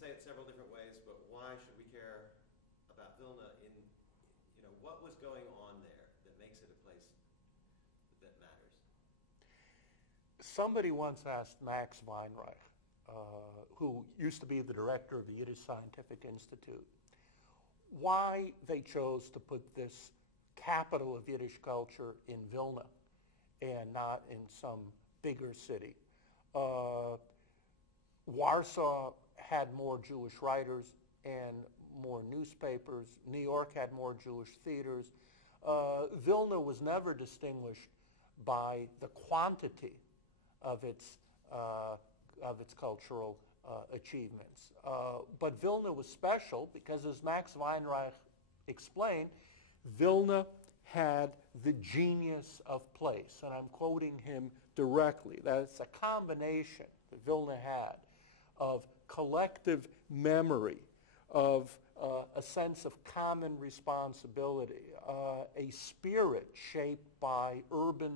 say it several different ways, but why should we care about Vilna in, what was going on there that makes it a place that matters? Somebody once asked Max Weinreich, who used to be the director of the Yiddish Scientific Institute, why they chose to put this capital of Yiddish culture in Vilna and not in some bigger city. Warsaw had more Jewish writers and more newspapers. New York had more Jewish theaters. Vilna was never distinguished by the quantity of its cultural achievements. But Vilna was special because, as Max Weinreich explained, Vilna had the genius of place. And I'm quoting him directly. That it's a combination that Vilna had of collective memory, of a sense of common responsibility, a spirit shaped by urban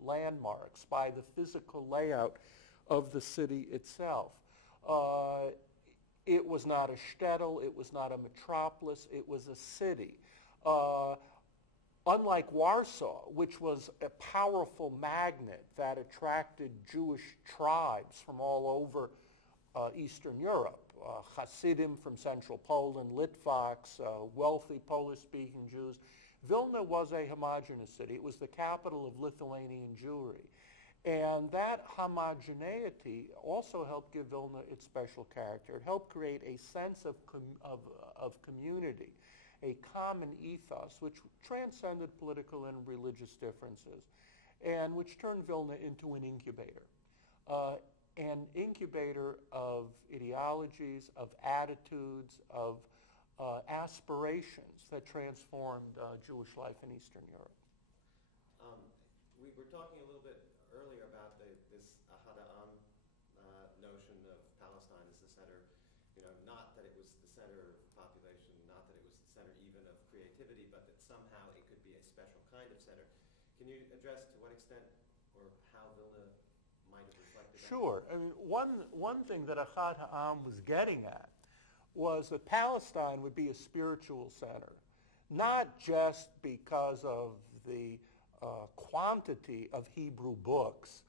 landmarks, by the physical layout of the city itself. It was not a shtetl, it was not a metropolis, it was a city. Unlike Warsaw, which was a powerful magnet that attracted Jewish tribes from all over Eastern Europe, Hasidim from central Poland, Litvaks, wealthy Polish-speaking Jews. Vilna was a homogeneous city. It was the capital of Lithuanian Jewry. And that homogeneity also helped give Vilna its special character. It helped create a sense of community, a common ethos which transcended political and religious differences, and which turned Vilna into an incubator of ideologies, of attitudes, of aspirations that transformed Jewish life in Eastern Europe. We were talking a little bit earlier about this Ahad Ha'am notion of Palestine as the center, not that it was the center of population, not that it was the center even of creativity, but that somehow it could be a special kind of center. Can you address to what extent or how Vilna might have reflected that? Sure. I mean, one thing that Ahad Ha'am was getting at was that Palestine would be a spiritual center, not just because of the quantity of Hebrew books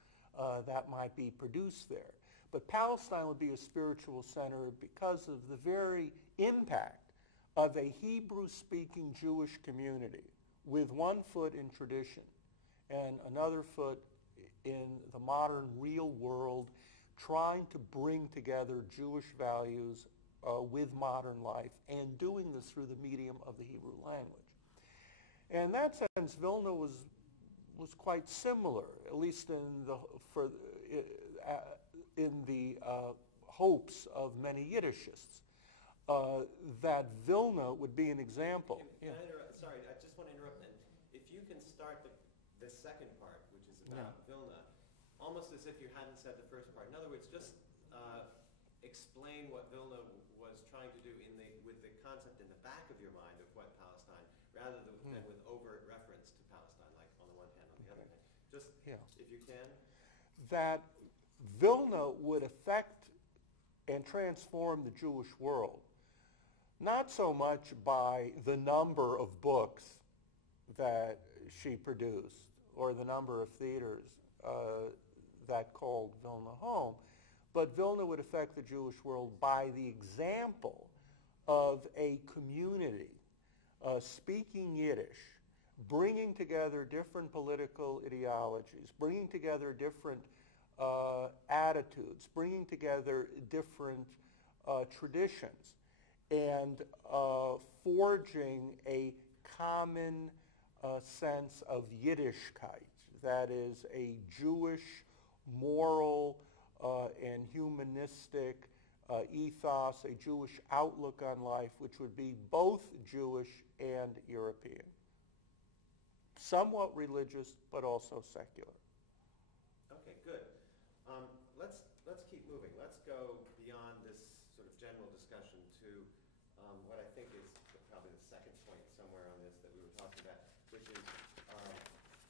that might be produced there, but Palestine would be a spiritual center because of the very impact of a Hebrew-speaking Jewish community with one foot in tradition and another foot in the modern real world, trying to bring together Jewish values with modern life, and doing this through the medium of the Hebrew language. And in that sense, Vilna was quite similar, at least in the hopes of many Yiddishists, that Vilna would be an example. Can I interrupt? Sorry, I just want to interrupt. And if you can start the second part, which is about Vilna, almost as if you hadn't said the first part. In other words, just explain what Vilna was trying to do with the concept in the back of your mind of what Palestine, rather than with overt reference to Palestine, like on the one hand, on the other hand. Just, if you can. That Vilna would affect and transform the Jewish world, not so much by the number of books that she produced or the number of theaters that called Vilna home, but Vilna would affect the Jewish world by the example of a community speaking Yiddish, bringing together different political ideologies, bringing together different attitudes, bringing together different traditions, and forging a common sense of Yiddishkeit, that is, a Jewish moral and humanistic ethos, a Jewish outlook on life, which would be both Jewish and European. Somewhat religious, but also secular. Okay, good. Let's keep moving. Let's go beyond this sort of general discussion to what I think is probably the second point somewhere on this that we were talking about, which is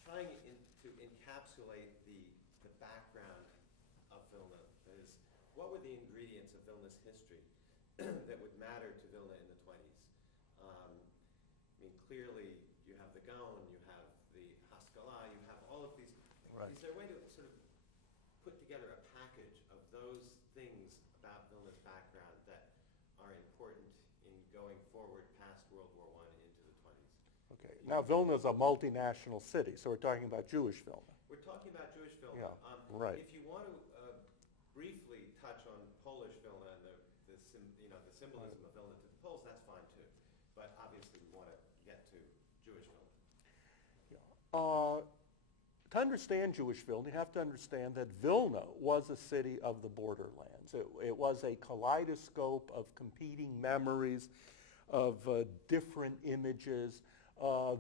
trying to encapsulate the background of Vilna. That is, what were the ingredients of Vilna's history that would matter to Vilna in the 20s? I mean, clearly you have the Gaon, you have the Haskalah, you have all of these. Right. Is there a way to sort of put together a package of those things about Vilna's background that are important in going forward past World War I and into the 20s? Okay. Now, Vilna is a multinational city, so we're talking about Jewish Vilna. We're talking about Jewish Vilna. Yeah, right. If you want to briefly touch on Polish Vilna and the symbolism of Vilna to the Poles, that's fine too. But obviously we want to get to Jewish Vilna. To understand Jewish Vilna, you have to understand that Vilna was a city of the borderlands. It was a kaleidoscope of competing memories, of different images.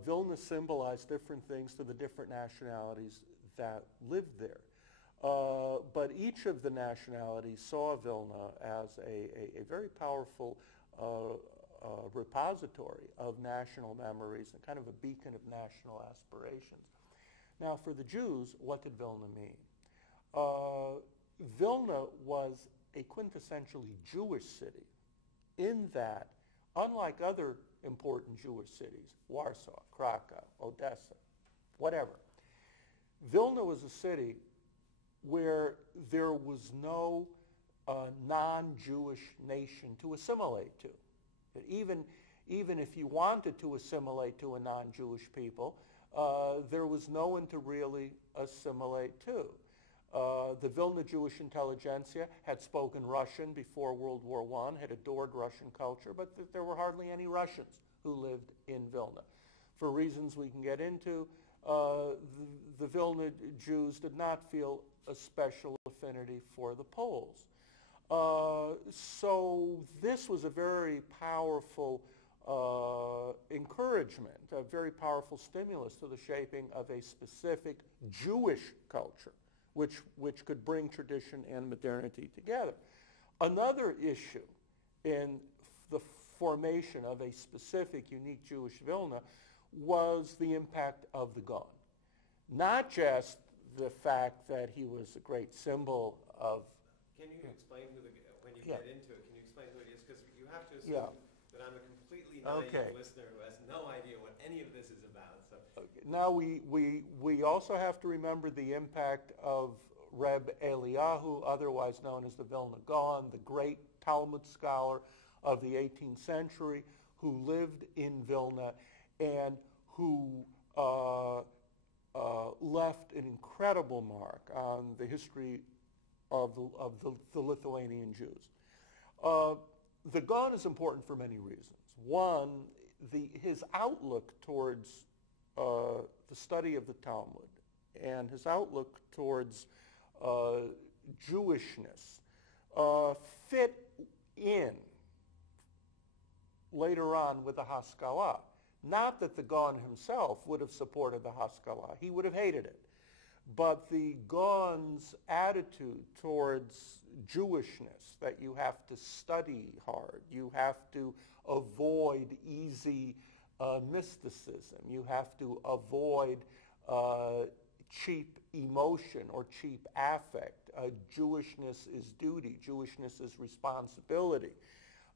Vilna symbolized different things to the different nationalities that lived there. But each of the nationalities saw Vilna as a very powerful repository of national memories and kind of a beacon of national aspirations. Now, for the Jews, what did Vilna mean? Vilna was a quintessentially Jewish city in that, unlike other important Jewish cities, Warsaw, Krakow, Odessa, whatever, Vilna was a city where there was no non-Jewish nation to assimilate to. Even if you wanted to assimilate to a non-Jewish people, there was no one to really assimilate to. The Vilna Jewish intelligentsia had spoken Russian before World War I, had adored Russian culture, but there were hardly any Russians who lived in Vilna. For reasons we can get into, the Vilna Jews did not feel a special affinity for the Poles. So this was a very powerful encouragement, a very powerful stimulus to the shaping of a specific Jewish culture, which could bring tradition and modernity together. Another issue in the formation of a specific, unique Jewish Vilna was the impact of the Gaon. Not just the fact that he was a great symbol of... Can you explain who when you get into it, can you explain who it is? Because you have to assume that I'm a completely naive listener who has no idea what any of this is about. So. Okay. Now we also have to remember the impact of Reb Eliyahu, otherwise known as the Vilna Gaon, the great Talmud scholar of the 18th century, who lived in Vilna and who left an incredible mark on the history of the Lithuanian Jews. The Gaon is important for many reasons. One, his outlook towards the study of the Talmud and his outlook towards Jewishness fit in later on with the Haskalah. Not that the Gaon himself would have supported the Haskalah. He would have hated it. But the Gaon's attitude towards Jewishness, that you have to study hard, you have to avoid easy mysticism, you have to avoid cheap emotion or cheap affect. Jewishness is duty. Jewishness is responsibility.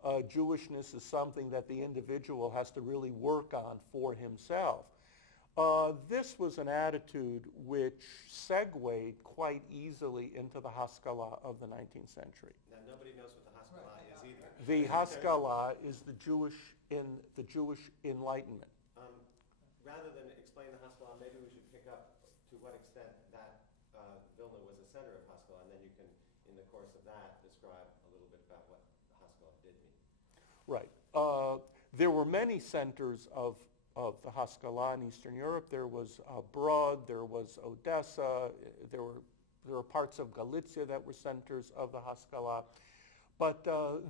Jewishness is something that the individual has to really work on for himself. This was an attitude which segued quite easly into the Haskalah of the 19th century. Now, nobody knows what the Haskalah is either. The Haskalah is the Jewish Enlightenment. Rather than explain the Haskalah, maybe we should pick up to what extent that Vilna was a center of Haskalah, and then you can, in the course of that, describe a little bit about what the Haskalah did mean. Right. There were many centers of the Haskalah in Eastern Europe. There was Brod, there was Odessa, there were parts of Galicia that were centers of the Haskalah. But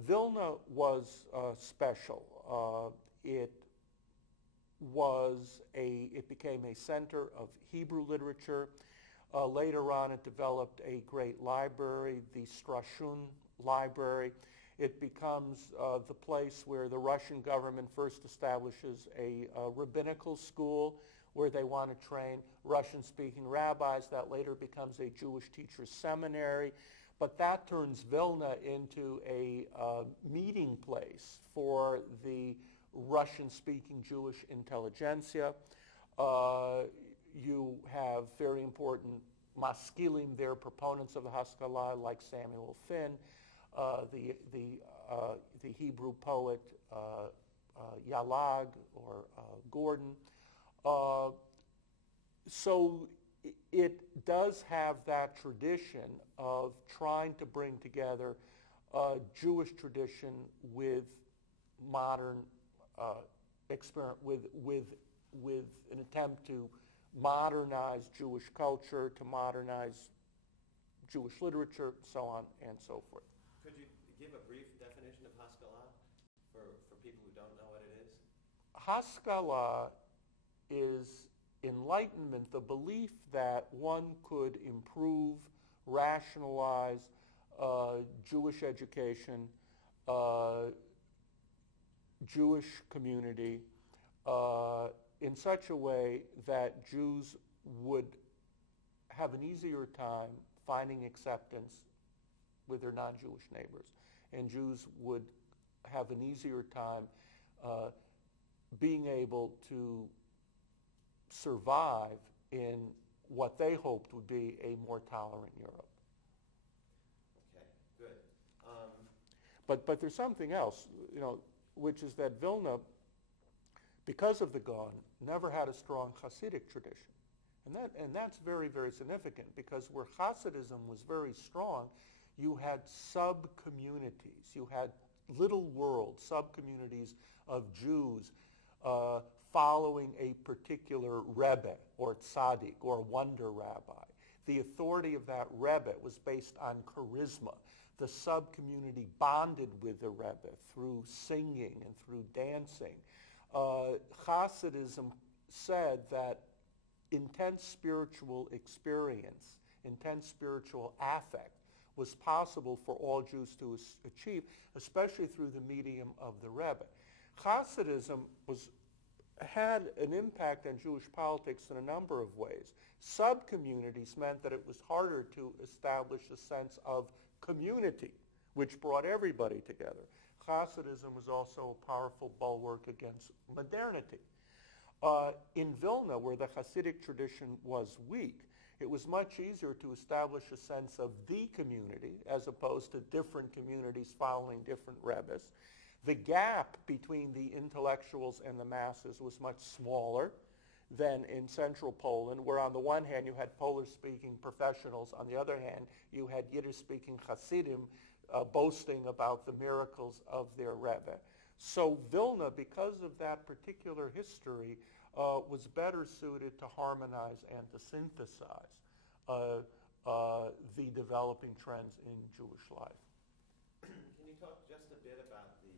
Vilna was special. It became a center of Hebrew literature. Later on, it developed a great library, the Strashun Library. It becomes the place where the Russian government first establishes a rabbinical school where they want to train Russian-speaking rabbis. That later becomes a Jewish teachers' seminary. but that turns Vilna into a meeting place for the Russian-speaking Jewish intelligentsia. You have very important maskilim there, proponents of the Haskalah, like Samuel Finn, the Hebrew poet Yalag or Gordon. So it does have that tradition of trying to bring together Jewish tradition with modern with an attempt to modernize Jewish culture, to modernize Jewish literature, so on and so forth. Could you give a brief definition of Haskalah for people who don't know what it is? Haskalah is enlightenment, the belief that one could improve, rationalize Jewish education, Jewish community, in such a way that Jews would have an easier time finding acceptance with their non-Jewish neighbors, and Jews would have an easier time being able to survive in what they hoped would be a more tolerant Europe. Okay, good. But there's something else, which is that Vilna, because of the Gaon, never had a strong Hasidic tradition. And that's very, very significant, because where Hasidism was very strong, you had sub-communities. You had little worlds, sub-communities of Jews following a particular Rebbe or tzaddik or wonder rabbi. The authority of that Rebbe was based on charisma. The sub-community bonded with the Rebbe through singing and through dancing. Hasidism said that intense spiritual experience, intense spiritual affect was possible for all Jews to achieve, especially through the medium of the Rebbe. Hasidism had an impact on Jewish politics in a number of ways. Sub-communities meant that it was harder to establish a sense of community, which brought everybody together. Hasidism was also a powerful bulwark against modernity. In Vilna, where the Hasidic tradition was weak, it was much easier to establish a sense of the community as opposed to different communities following different rebbes. The gap between the intellectuals and the masses was much smaller than in central Poland, where on the one hand you had Polish-speaking professionals, on the other hand you had Yiddish-speaking Hasidim boasting about the miracles of their Rebbe. So Vilna, because of that particular history, was better suited to harmonize and to synthesize the developing trends in Jewish life. Can you talk just a bit about the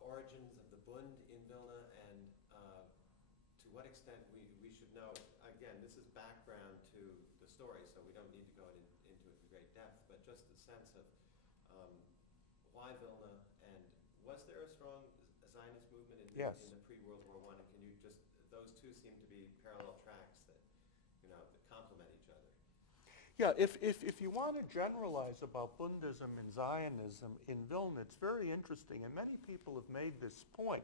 origins of the Bund in Vilna, and to what extent we should know? Again, this is background to the story, so we don't need to go into it in great depth, but just a sense of why Vilna, and was there a strong Zionist movement in the pre-World War I? And can you just, those two seem to be parallel tracks that, that complement each other. Yeah, if you want to generalize about Bundism and Zionism in Vilna, it's very interesting, and many people have made this point,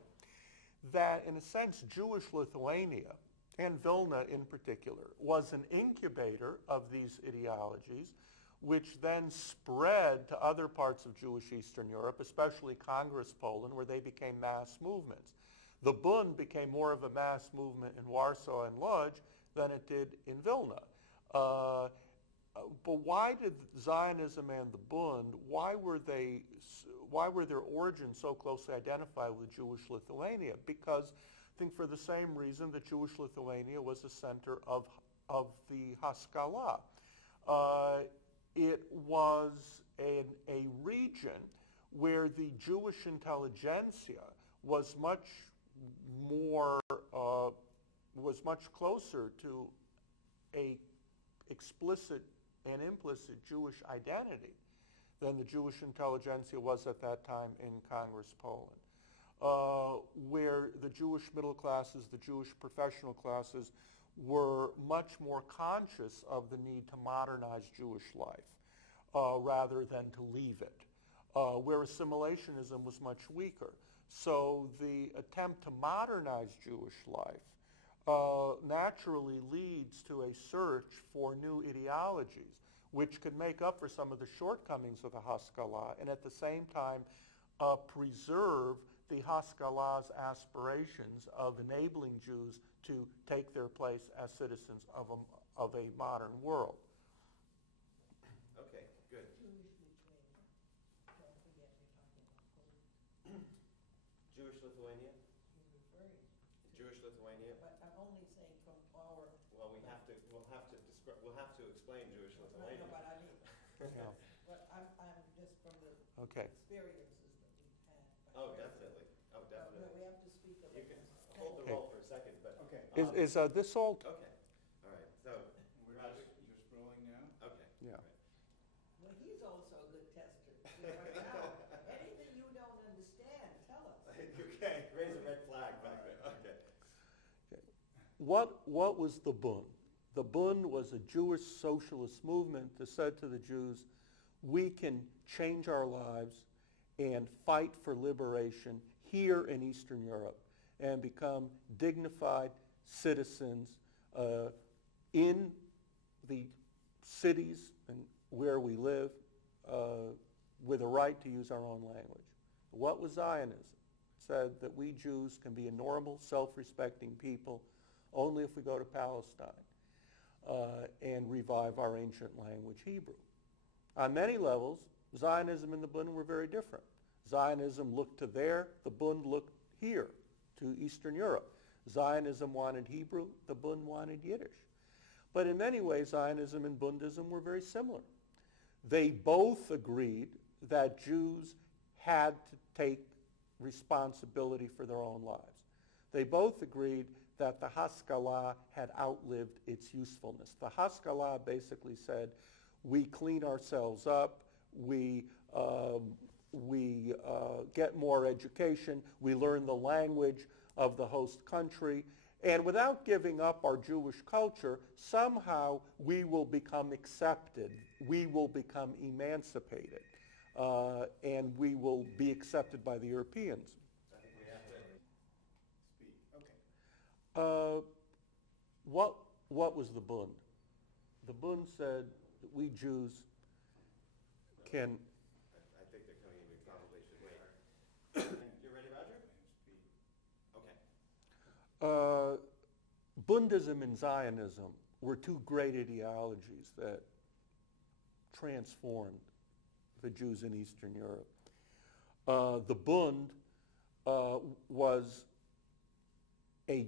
that in a sense Jewish Lithuania, and Vilna in particular, was an incubator of these ideologies, which then spread to other parts of Jewish Eastern Europe, especially Congress Poland, where they became mass movements. The Bund became more of a mass movement in Warsaw and Lodz than it did in Vilna. But why did Zionism and the Bund, why were their origins so closely identified with Jewish Lithuania? Because I think for the same reason that Jewish Lithuania was the center of the Haskalah. It was a region where the Jewish intelligentsia was much closer to a explicit and implicit Jewish identity than the Jewish intelligentsia was at that time in Congress Poland, where the Jewish middle classes, the Jewish professional classes were much more conscious of the need to modernize Jewish life rather than to leave it, where assimilationism was much weaker. So the attempt to modernize Jewish life naturally leads to a search for new ideologies, which could make up for some of the shortcomings of the Haskalah and at the same time preserve the Haskalah's aspirations of enabling Jews to take their place as citizens of a modern world. Okay, good. Jewish Lithuania? Jewish Lithuania? But I'm only saying from our. Well, we'll have to explain Jewish Lithuania. No, but I mean, Yeah. but I'm just from the Okay. experiences that we've had. Oh, definitely. Oh, No, definitely. we have to speak of You it. can hold the roll for a second, but. Okay. Is this all? Okay, all right, so, We're Roger. just rolling now? okay. Yeah. Well, he's also a good tester. Right now, anything you don't understand, tell us. Okay, raise a red flag back there, okay. What was the Bund? The Bund was a Jewish socialist movement that said to the Jews, we can change our lives and fight for liberation here in Eastern Europe and become dignified citizens in the cities and where we live with a right to use our own language. What was Zionism? It said that we Jews can be a normal, self-respecting people only if we go to Palestine and revive our ancient language, Hebrew. On many levels, Zionism and the Bund were very different. Zionism looked to there, the Bund looked here, to Eastern Europe. Zionism wanted Hebrew, the Bund wanted Yiddish. But in many ways, Zionism and Bundism were very similar. They both agreed that Jews had to take responsibility for their own lives. They both agreed that the Haskalah had outlived its usefulness. The Haskalah basically said, we clean ourselves up, we get more education, we learn the language of the host country, and without giving up our Jewish culture, somehow we will become accepted, we will become emancipated, and we will be accepted by the Europeans. I think we have to Speak, okay. What was the Bund? The Bund said that we Jews can. I think they're coming in, we probably should wait. You ready, Roger? Okay. Bundism and Zionism were two great ideologies that transformed the Jews in Eastern Europe. The Bund was a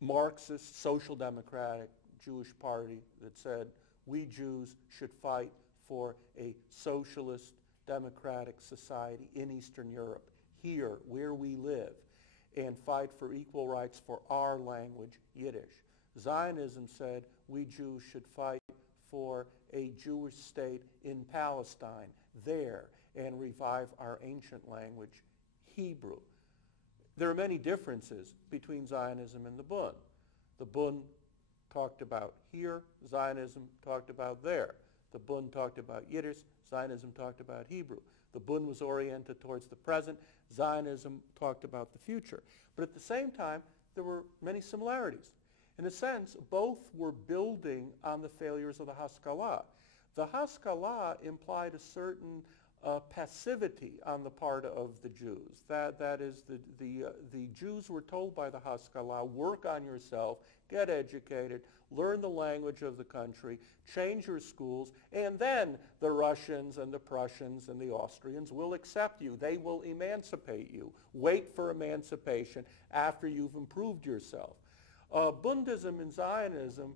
Marxist, social democratic Jewish party that said we Jews should fight for a socialist democratic society in Eastern Europe, here where we live, and fight for equal rights for our language, Yiddish. Zionism said we Jews should fight for a Jewish state in Palestine, there, and revive our ancient language, Hebrew. There are many differences between Zionism and the Bund. The Bund talked about here, Zionism talked about there. The Bund talked about Yiddish, Zionism talked about Hebrew. The Bund was oriented towards the present, Zionism talked about the future. But at the same time, there were many similarities. In a sense, both were building on the failures of the Haskalah. The Haskalah implied a certain passivity on the part of the Jews. That is, the Jews were told by the Haskalah, work on yourself, get educated, learn the language of the country, change your schools, and then the Russians and the Prussians and the Austrians will accept you. They will emancipate you. Wait for emancipation after you've improved yourself. Bundism and Zionism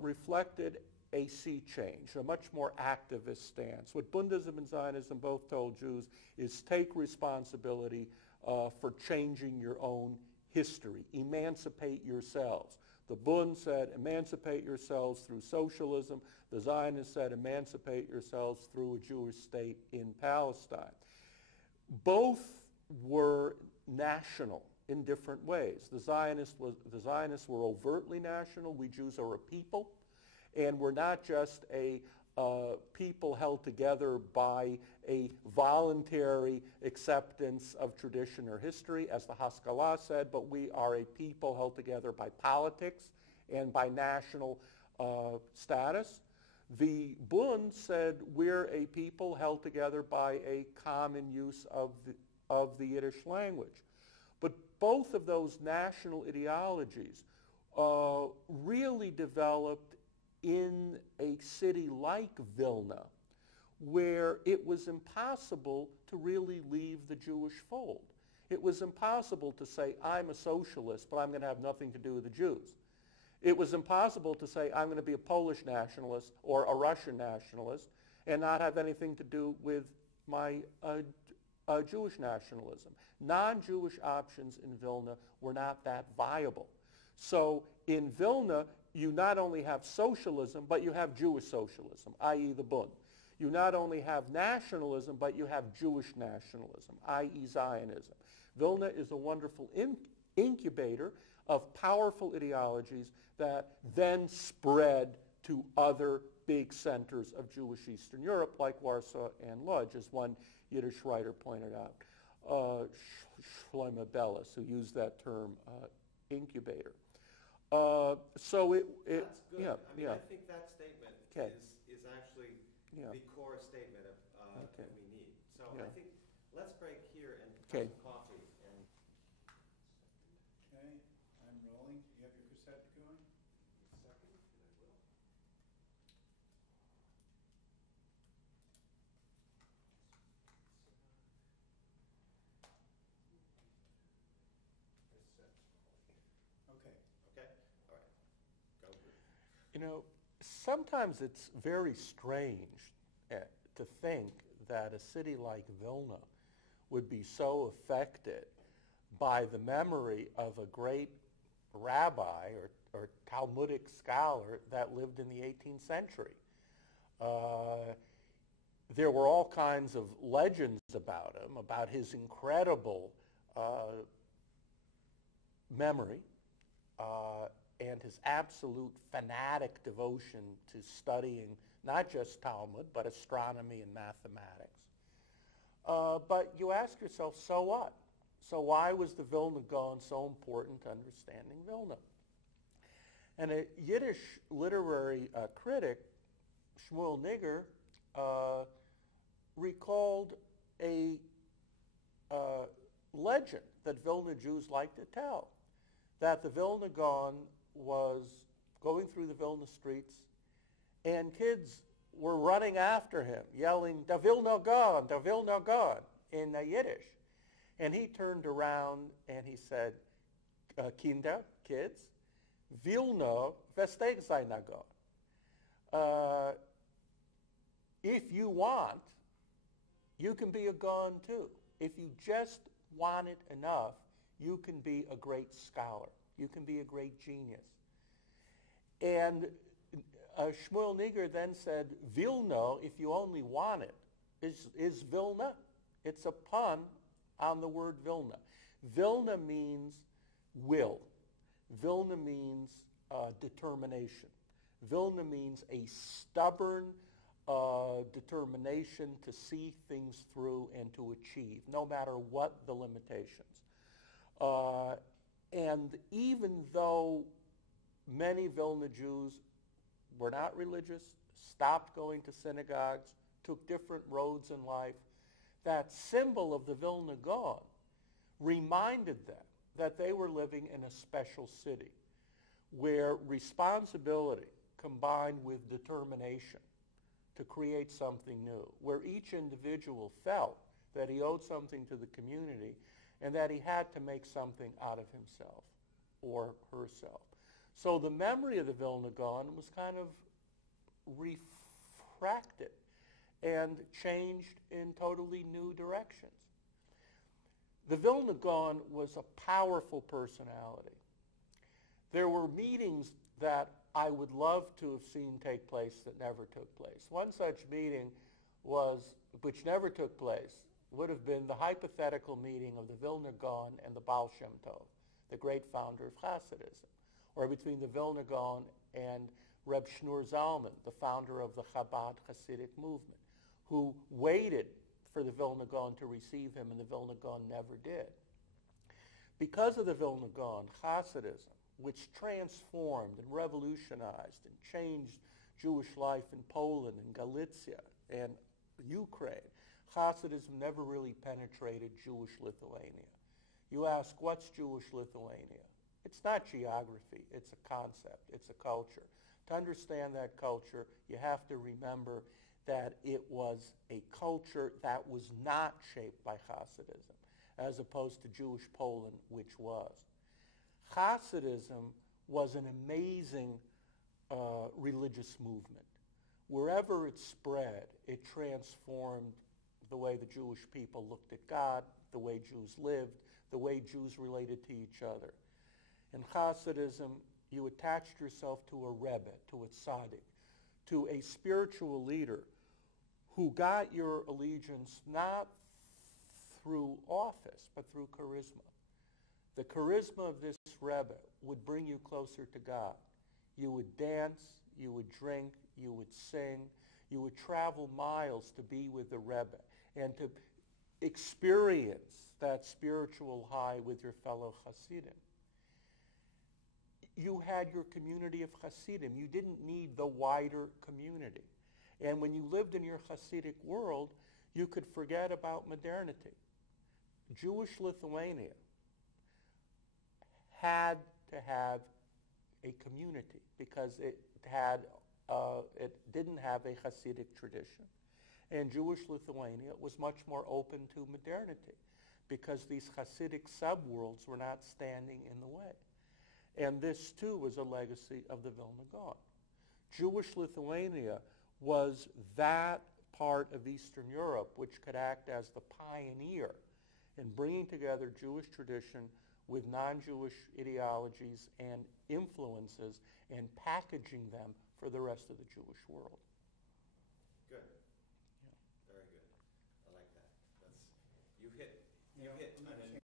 reflected a sea change, a much more activist stance. What Bundism and Zionism both told Jews is take responsibility for changing your own history, emancipate yourselves. The Bund said emancipate yourselves through socialism. The Zionists said emancipate yourselves through a Jewish state in Palestine. Both were national in different ways. The Zionists were overtly national. We Jews are a people, and we're not just a people held together by a voluntary acceptance of tradition or history, as the Haskalah said, but we are a people held together by politics and by national status. The Bund said we're a people held together by a common use of the Yiddish language. But both of those national ideologies really developed in a city like Vilna, where it was impossible to really leave the Jewish fold. It was impossible to say, I'm a socialist, but I'm going to have nothing to do with the Jews. It was impossible to say, I'm going to be a Polish nationalist or a Russian nationalist and not have anything to do with my Jewish nationalism. Non-Jewish options in Vilna were not that viable. So in Vilna, you not only have socialism, but you have Jewish socialism, i.e. the Bund. You not only have nationalism, but you have Jewish nationalism, i.e. Zionism. Vilna is a wonderful incubator of powerful ideologies that then spread to other big centers of Jewish Eastern Europe, like Warsaw and Lodz, as one Yiddish writer pointed out, Shlomo Bellis, who used that term, incubator. So That's good. yeah, I think that statement Okay. is actually Yeah. the core statement of Okay. that we need. So Yeah. I think let's break here and Okay. have some coffee. And Okay, I'm rolling. You have your cassette going? second, and I will. Okay. Okay. All right. Go. You know, sometimes it's very strange to think that a city like Vilna would be so affected by the memory of a great rabbi or Talmudic scholar that lived in the 18th century. There were all kinds of legends about him, about his incredible memory, and his absolute fanatic devotion to studying not just Talmud, but astronomy and mathematics. But you ask yourself, so what? So why was the Vilna Gaon so important to understanding Vilna? And a Yiddish literary critic, Shmuel Nigger, recalled a legend that Vilna Jews like to tell, that the Vilna Gaon was going through the Vilna streets and kids were running after him, yelling, "Da Vilna Gaon, da Vilna Gaon," in Yiddish. And he turned around and he said, Kinder, kids, Vilna versteht seiner Gaon. If you want, you can be a Gaon too. If you just want it enough, you can be a great scholar. You can be a great genius. And Shmuel Nigger then said, Vilna, if you only want it, is Vilna. It's a pun on the word Vilna. Vilna means will. Vilna means determination. Vilna means a stubborn determination to see things through and to achieve, no matter what the limitations. And even though many Vilna Jews were not religious, stopped going to synagogues, took different roads in life, that symbol of the Vilna Gaon reminded them that they were living in a special city where responsibility combined with determination to create something new, where each individual felt that he owed something to the community and that he had to make something out of himself or herself. So the memory of the Vilna Gaon was kind of refracted and changed in totally new directions. The Vilna Gaon was a powerful personality. There were meetings that I would love to have seen take place that never took place. One such meeting which never took place, would have been the hypothetical meeting of the Vilna Gaon and the Baal Shem Tov, the great founder of Hasidism, or between the Vilna Gaon and Reb Shneur Zalman, the founder of the Chabad Hasidic movement, who waited for the Vilna Gaon to receive him, and the Vilna Gaon never did. Because of the Vilna Gaon, Hasidism, which transformed and revolutionized and changed Jewish life in Poland and Galicia and Ukraine, Hasidism never really penetrated Jewish Lithuania. You ask, what's Jewish Lithuania? It's not geography, it's a concept, it's a culture. To understand that culture, you have to remember that it was a culture that was not shaped by Hasidism, as opposed to Jewish Poland, which was. Hasidism was an amazing religious movement. Wherever it spread, it transformed the way the Jewish people looked at God, the way Jews lived, the way Jews related to each other. In Hasidism, you attached yourself to a Rebbe, to a tzaddik, to a spiritual leader who got your allegiance not through office, but through charisma. The charisma of this Rebbe would bring you closer to God. You would dance, you would drink, you would sing, you would travel miles to be with the Rebbe and to experience that spiritual high with your fellow Hasidim. You had your community of Hasidim. You didn't need the wider community. And when you lived in your Hasidic world, you could forget about modernity. Jewish Lithuania had to have a community because it didn't have a Hasidic tradition. And Jewish Lithuania was much more open to modernity because these Hasidic subworlds were not standing in the way. And this, too, was a legacy of the Vilna Gaon. Jewish Lithuania was that part of Eastern Europe which could act as the pioneer in bringing together Jewish tradition with non-Jewish ideologies and influences and packaging them for the rest of the Jewish world.